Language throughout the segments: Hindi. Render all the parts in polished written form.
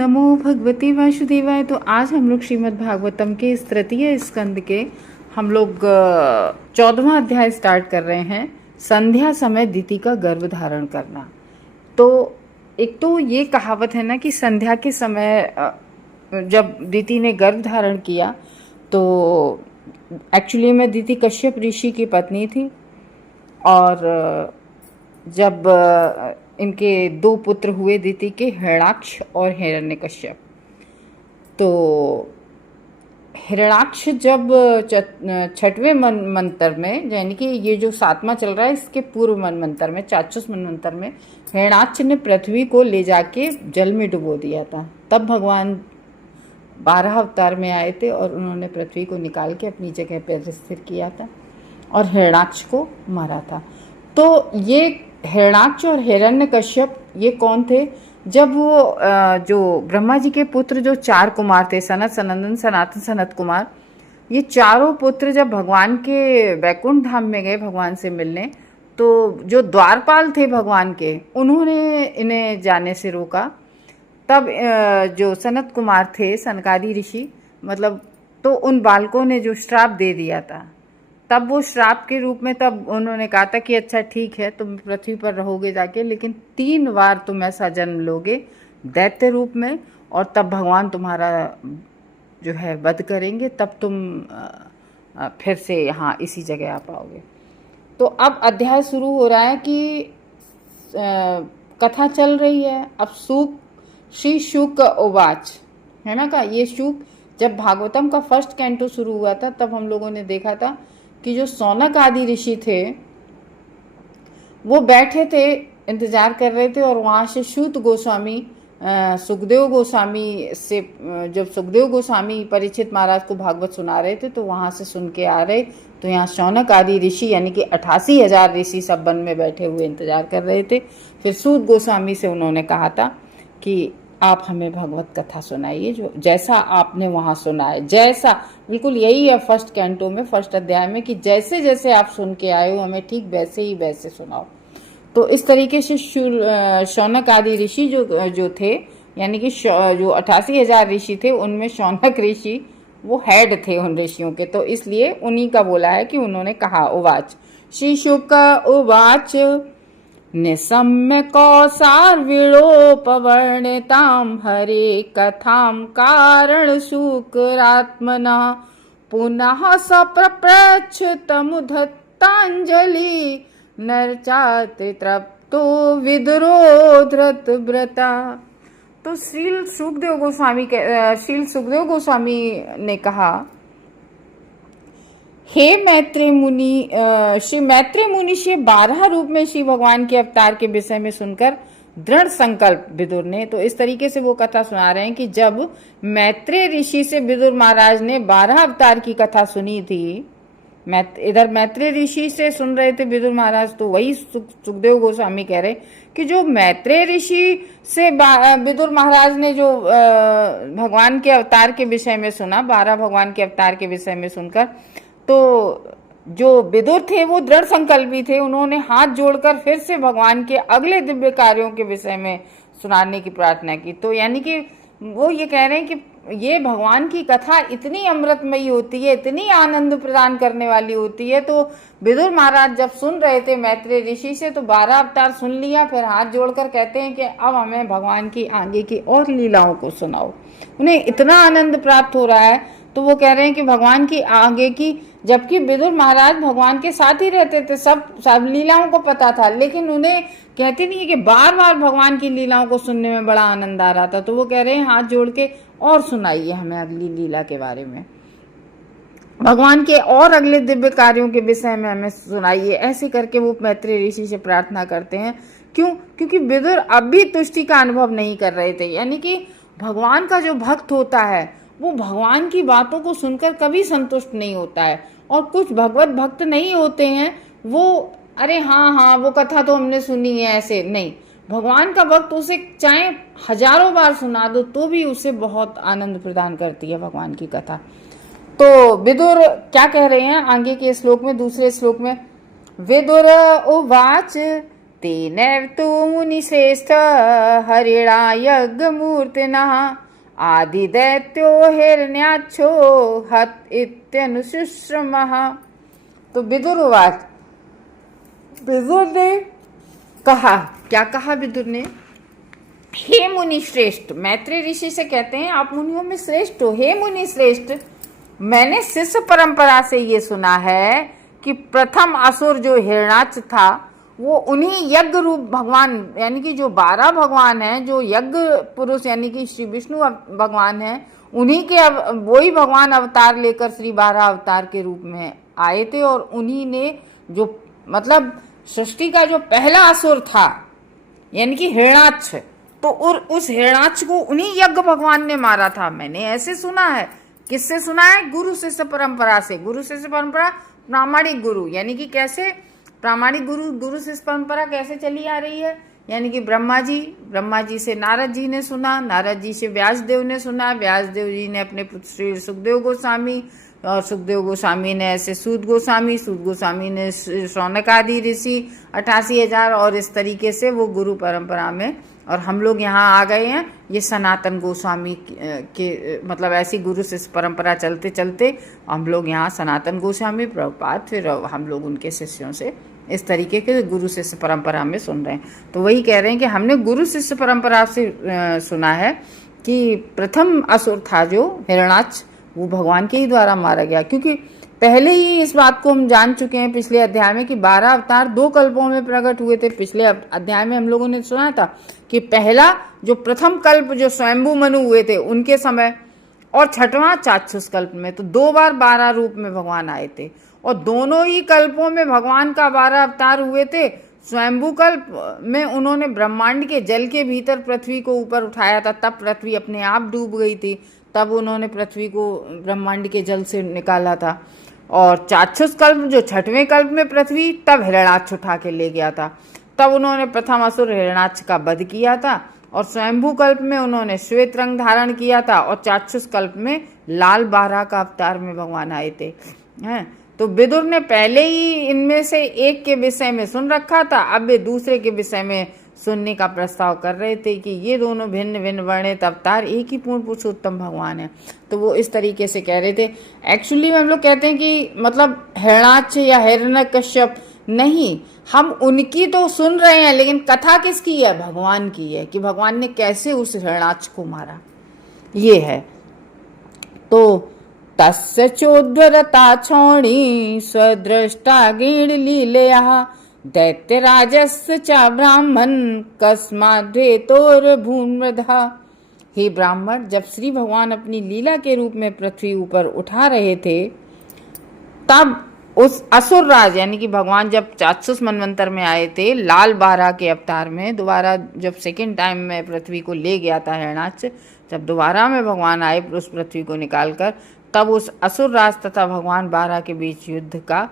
नमो भगवते वासुदेवाय। तो आज हम लोग श्रीमद् भागवतम के इस तृतीय स्कंद के हम लोग 14वां अध्याय स्टार्ट कर रहे हैं, संध्या समय दीति का गर्भ धारण करना। तो एक तो ये कहावत है ना कि संध्या के समय जब दीति ने गर्भ धारण किया तो एक्चुअली में दीति कश्यप ऋषि की पत्नी थी, और जब इनके दो पुत्र हुए दीति के, हिरण्याक्ष और हिरण्यकश्यप। तो हिरण्याक्ष जब छठवें मनमंत्र में, यानी कि ये जो 7वां चल रहा है इसके पूर्व मनमंत्र में, चाक्षुष मनमंत्र में, हिरण्याक्ष ने पृथ्वी को ले जाके जल में डुबो दिया था। तब भगवान 12 अवतार में आए थे और उन्होंने पृथ्वी को निकाल के अपनी जगह पर स्थिर किया था और हिरण्याक्ष को मारा था। तो ये हिरण्याक्ष और हिरण्यकश्यप ये कौन थे? जब वो जो ब्रह्मा जी के पुत्र जो 4 कुमार थे, सनत, सनंदन, सनातन, सनत कुमार, ये चारों पुत्र जब भगवान के वैकुंठ धाम में गए भगवान से मिलने, तो जो द्वारपाल थे भगवान के, उन्होंने इन्हें जाने से रोका। तब जो सनत कुमार थे, सनकादि ऋषि, मतलब तो उन बालकों ने जो श्राप दे दिया था, तब वो श्राप के रूप में तब उन्होंने कहा था कि अच्छा ठीक है, तुम पृथ्वी पर रहोगे जाके, लेकिन 3 बार तुम ऐसा जन्म लोगे दैत्य रूप में, और तब भगवान तुम्हारा जो है वध करेंगे, तब तुम फिर से यहाँ इसी जगह आ पाओगे। तो अब अध्याय शुरू हो रहा है कि कथा चल रही है। अब श्री शुक उवाच है ना का ये शुक, जब भागवतम का फर्स्ट कैंटो शुरू हुआ था तब हम लोगों ने देखा था कि जो सौनक आदि ऋषि थे वो बैठे थे, इंतजार कर रहे थे, और वहाँ से सूत गोस्वामी सुखदेव गोस्वामी से, जब सुखदेव गोस्वामी परीक्षित महाराज को भागवत सुना रहे थे तो वहाँ से सुन के आ रहे। तो यहाँ सौनक आदि ऋषि यानी कि 88,000 ऋषि सब वन में बैठे हुए इंतजार कर रहे थे। फिर सूत गोस्वामी से उन्होंने कहा था कि आप हमें भगवत कथा सुनाइए, जो जैसा आपने वहाँ सुना है, जैसा बिल्कुल यही है फर्स्ट कैंटो में, फर्स्ट अध्याय में, कि जैसे जैसे आप सुन के आए हो हमें ठीक वैसे ही वैसे सुनाओ। तो इस तरीके से शौनक आदि ऋषि जो थे, यानी कि जो 88,000 ऋषि थे उनमें शौनक ऋषि वो हेड थे उन ऋषियों के, तो इसलिए उन्हीं का बोला है कि उन्होंने कहा। उवाच श्री शुक उवाच निसम्य कौसार्विणोपवर्णितां हरे कथां कारण शुक्रात्मना पुनः सप्रप्रच्छ तमुदत्तांजलि नरचाति तृप्तो विदुरो धृतव्रता। तो श्रील सुखदेव गोस्वामी ने कहा, हे मैत्रेय मुनि, श्री मैत्रेय मुनि से 12 रूप में श्री भगवान के अवतार के विषय में सुनकर दृढ़ संकल्प विदुर ने, तो इस तरीके से वो कथा सुना रहे हैं कि जब मैत्रेय ऋषि से विदुर महाराज ने 12 अवतार की कथा सुनी थी, इधर मैत्रेय ऋषि से सुन रहे थे विदुर महाराज, तो वही सुखदेव गोस्वामी कह रहे कि जो मैत्रेय ऋषि से विदुर महाराज ने जो भगवान के अवतार के विषय में सुना, 12 भगवान के अवतार के विषय में सुनकर, तो जो विदुर थे वो दृढ़ संकल्पी थे, उन्होंने हाथ जोड़कर फिर से भगवान के अगले दिव्य कार्यों के विषय में सुनाने की प्रार्थना की। तो यानी कि वो ये कह रहे हैं कि ये भगवान की कथा इतनी अमृतमयी होती है, इतनी आनंद प्रदान करने वाली होती है। तो विदुर महाराज जब सुन रहे थे मैत्रेय ऋषि से, तो 12 अवतार सुन लिया, फिर हाथ जोड़कर कहते हैं कि अब हमें भगवान की आगे की और लीलाओं को सुनाओ। उन्हें इतना आनंद प्राप्त हो रहा है, तो वो कह रहे हैं कि भगवान की आगे की, जबकि विदुर महाराज भगवान के साथ ही रहते थे, सब लीलाओं को पता था, लेकिन उन्हें कहते नहीं है कि बार बार भगवान की लीलाओं को सुनने में बड़ा आनंद आ रहा था। तो वो कह रहे हैं हाथ जोड़ के और सुनाइए हमें अगली लीला के बारे में, भगवान के और अगले दिव्य कार्यों के विषय में हमें सुनाइए। ऐसे करके वो मैत्रेय ऋषि से प्रार्थना करते हैं। क्यों? क्योंकि विदुर अब भी तुष्टि का अनुभव नहीं कर रहे थे। यानी कि भगवान का जो भक्त होता है वो भगवान की बातों को सुनकर कभी संतुष्ट नहीं होता है, और कुछ भगवत भक्त नहीं होते हैं, वो अरे हाँ वो कथा तो हमने सुनी है, ऐसे नहीं। भगवान का भक्त उसे चाहे हजारों बार सुना दो तो भी उसे बहुत आनंद प्रदान करती है भगवान की कथा। तो विदुर क्या कह रहे हैं आगे के श्लोक में, दूसरे श्लोक में, विदुर उवाच तेनैव तु मुनिश्रेष्ठ हरिणा यज्ञमूर्तिनः आदिदैत्यो हिरण्याक्षो हत इत्यनुशुश्रमः। तो विदुर उवाच, विदुर ने कहा, क्या कहा विदुर ने? हे मुनि श्रेष्ठ, मैत्री ऋषि से कहते हैं आप मुनियों में श्रेष्ठ हो। हे मुनि श्रेष्ठ, मैंने शिष्य परंपरा से ये सुना है कि प्रथम असुर जो हिरण्याक्ष था वो उन्हीं यज्ञ रूप भगवान यानी कि जो 12 भगवान हैं, जो यज्ञ पुरुष यानी कि श्री विष्णु भगवान हैं, उन्हीं के वही भगवान अवतार लेकर श्री 12 अवतार के रूप में आए थे। और उन्हीं ने जो मतलब सृष्टि का जो पहला असुर था यानी कि हिरण्याक्ष, तो उस हिरण्याक्ष को उन्हीं यज्ञ भगवान ने मारा था। मैंने ऐसे सुना है। किससे सुना है? गुरु शिष्य परंपरा से। गुरु शिष्य परंपरा प्रामाणिक गुरु यानी कि कैसे प्रामाणिक गुरु शिष्य परंपरा कैसे चली आ रही है? यानी कि ब्रह्मा जी से नारद जी ने सुना, नारद जी से व्यासदेव ने सुना, व्यासदेव जी ने अपने पुत्र श्री सुखदेव गोस्वामी, और सुखदेव गोस्वामी ने ऐसे सूत गोस्वामी ने शौनक आदि ऋषि 88,000, और इस तरीके से वो गुरु परंपरा में। और हम लोग यहाँ आ गए हैं ये सनातन गोस्वामी के मतलब ऐसी गुरु शिष्य परंपरा चलते चलते हम लोग यहाँ सनातन गोस्वामी प्रभुपाद, फिर हम लोग उनके शिष्यों से इस तरीके के गुरु शिष्य परंपरा में सुन रहे हैं। तो वही कह रहे हैं कि हमने गुरु शिष्य परंपरा से सुना है कि प्रथम असुर था जो हिरण्याक्ष, वो भगवान के ही द्वारा मारा गया। क्योंकि पहले ही इस बात को हम जान चुके हैं पिछले अध्याय में कि 12 अवतार 2 कल्पों में प्रकट हुए थे। पिछले अध्याय में हम लोगों ने सुना था कि पहला जो प्रथम कल्प जो स्वयंभू मनु हुए थे उनके समय, और छठवां चाक्षुष कल्प में, तो 2 बार 12 रूप में भगवान आए थे। और दोनों ही कल्पों में भगवान का 12 अवतार हुए थे। स्वयंभू कल्प में उन्होंने ब्रह्मांड के जल के भीतर पृथ्वी को ऊपर उठाया था, तब पृथ्वी अपने आप डूब गई थी, तब उन्होंने पृथ्वी को ब्रह्मांड के जल से निकाला था। और चाक्षुष कल्प जो 6वें कल्प में पृथ्वी, तब हिरण्याक्ष उठा के ले गया था, तब उन्होंने प्रथम असुर हिरण्याक्ष का वध किया था। और स्वयंभू कल्प में उन्होंने श्वेत रंग धारण किया था, और चाक्षुष कल्प में लाल 12 का अवतार में भगवान आए थे। हैं तो विदुर ने पहले ही इनमें से एक के विषय में सुन रखा था, अब वे दूसरे के विषय में सुनने का प्रस्ताव कर रहे थे कि ये दोनों भिन्न भिन्न वर्णित अवतार एक ही पूर्ण पुरुषोत्तम भगवान है। तो वो इस तरीके से कह रहे थे। एक्चुअली में हम लोग कहते हैं कि मतलब हिरण्याक्ष या हिरण्यकश्यप नहीं, हम उनकी तो सुन रहे हैं, लेकिन कथा किसकी है? भगवान की है, कि भगवान ने कैसे उस हिरण्याक्ष को मारा, ये है। तो तस्य चोद्वरता क्षौणी स्वद्रष्टा गीण लीलया दैत्यराजस्य च ब्राह्मण कस्माद्वेतोर भूमृधा। हे ब्राह्मण, जब श्री भगवान अपनी लीला के रूप में पृथ्वी ऊपर उठा रहे थे, तब उस असुर राज यानी कि भगवान जब चाक्षुष मनवंतर में आए थे लाल 12 के अवतार में, दोबारा जब सेकेंड टाइम में पृथ्वी को ले गया था हिरण्याक्ष, जब दोबारा में भगवान आए उस पृथ्वी को निकालकर, तब उस असुर राज तथा भगवान 12 के बीच युद्ध का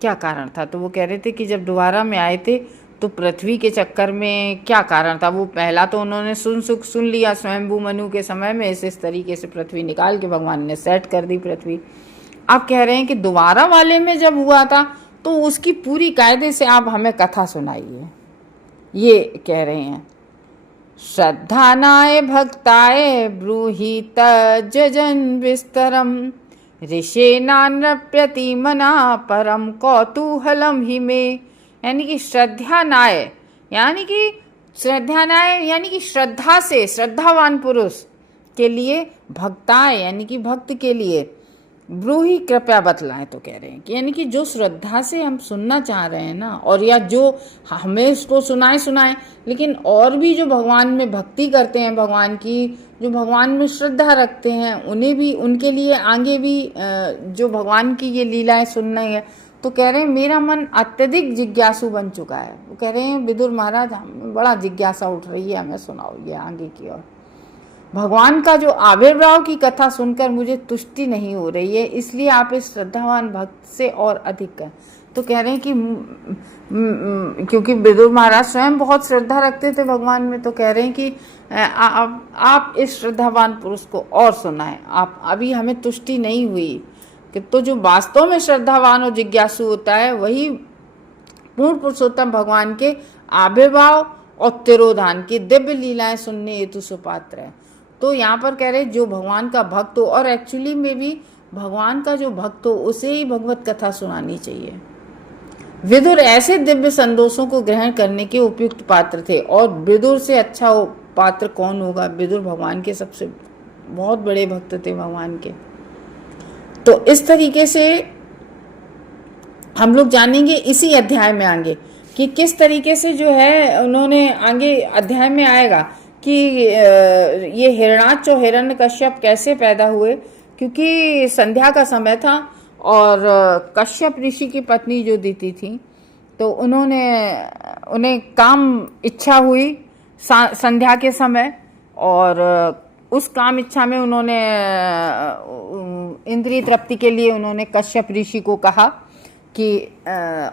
क्या कारण था? तो वो कह रहे थे कि जब दोबारा में आए थे तो पृथ्वी के चक्कर में क्या कारण था? वो पहला तो उन्होंने सुन लिया स्वयंभू मनु के समय में, इस तरीके से पृथ्वी निकाल के भगवान ने सेट कर दी पृथ्वी। आप कह रहे हैं कि दोबारा वाले में जब हुआ था तो उसकी पूरी कायदे से आप हमें कथा सुनाइए, ये कह रहे हैं। श्रद्धानाय भक्ताय ब्रूहि तज्जन विस्तरम ऋषेनानृप्यति मना परम कौतूहलम ही में। यानी कि श्रद्धानाय यानी कि श्रद्धा से, श्रद्धावान पुरुष के लिए, भक्ताय यानी कि भक्त के लिए, ब्रूहि कृपया बतलाएं। तो कह रहे हैं कि यानी कि जो श्रद्धा से हम सुनना चाह रहे हैं ना, और या जो हमें इसको सुनाए, लेकिन और भी जो भगवान में भक्ति करते हैं, भगवान की जो भगवान में श्रद्धा रखते हैं, उन्हें भी, उनके लिए आगे भी जो भगवान की ये लीलाएं सुनना है। तो कह रहे हैं मेरा मन अत्यधिक जिज्ञासु बन चुका है। वो कह रहे हैं विदुर महाराज, हमें बड़ा जिज्ञासा उठ रही है, हमें सुनाओ ये आगे की ओर। भगवान का जो आविर्भाव की कथा सुनकर मुझे तुष्टि नहीं हो रही है, इसलिए आप इस श्रद्धावान भक्त से और अधिक करें। तो कह रहे हैं कि क्योंकि विदुर महाराज स्वयं बहुत श्रद्धा रखते थे भगवान में, तो कह रहे हैं कि आप इस श्रद्धावान पुरुष को और सुनाएं। आप अभी हमें तुष्टि नहीं हुई कि तो जो वास्तव में श्रद्धावान और जिज्ञासु होता है वही पूर्ण पुरुषोत्तम भगवान के आविर्भाव और तिरोधान की दिव्य लीलाएं सुनने हेतु सुपात्र है। तो यहाँ पर कह रहे जो भगवान का भक्त हो, और एक्चुअली में भी भगवान का जो भक्त हो उसे ही भगवत कथा सुनानी चाहिए। विदुर ऐसे दिव्य संदेशों को ग्रहण करने के उपयुक्त पात्र थे, और विदुर से अच्छा पात्र कौन होगा। विदुर भगवान के सबसे बहुत बड़े भक्त थे भगवान के। तो इस तरीके से हम लोग जानेंगे इसी अध्याय में आगे कि किस तरीके से जो है उन्होंने, आगे अध्याय में आएगा कि ये हिरणाक्ष और हिरण्यकश्यप कैसे पैदा हुए, क्योंकि संध्या का समय था और कश्यप ऋषि की पत्नी जो दीति थी, तो उन्हें काम इच्छा हुई संध्या के समय, और उस काम इच्छा में उन्होंने इंद्रिय तृप्ति के लिए उन्होंने कश्यप ऋषि को कहा कि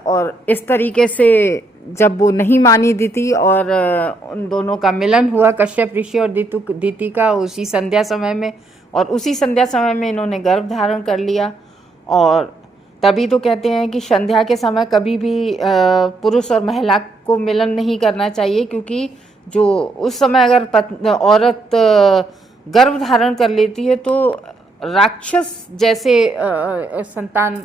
और इस तरीके से जब वो नहीं मानी दीति, और उन दोनों का मिलन हुआ कश्यप ऋषि और दीति का उसी संध्या समय में, और उसी संध्या समय में इन्होंने गर्भ धारण कर लिया। और तभी तो कहते हैं कि संध्या के समय कभी भी पुरुष और महिला को मिलन नहीं करना चाहिए, क्योंकि जो उस समय अगर औरत गर्भ धारण कर लेती है तो राक्षस जैसे संतान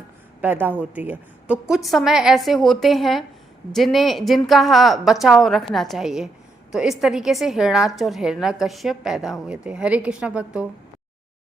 पैदा होती है। तो कुछ समय ऐसे होते हैं जिनका बचाव रखना चाहिए। तो इस तरीके से हिरणाक्ष और हिरण्यकश्यप पैदा हुए थे। हरे कृष्ण भक्तों।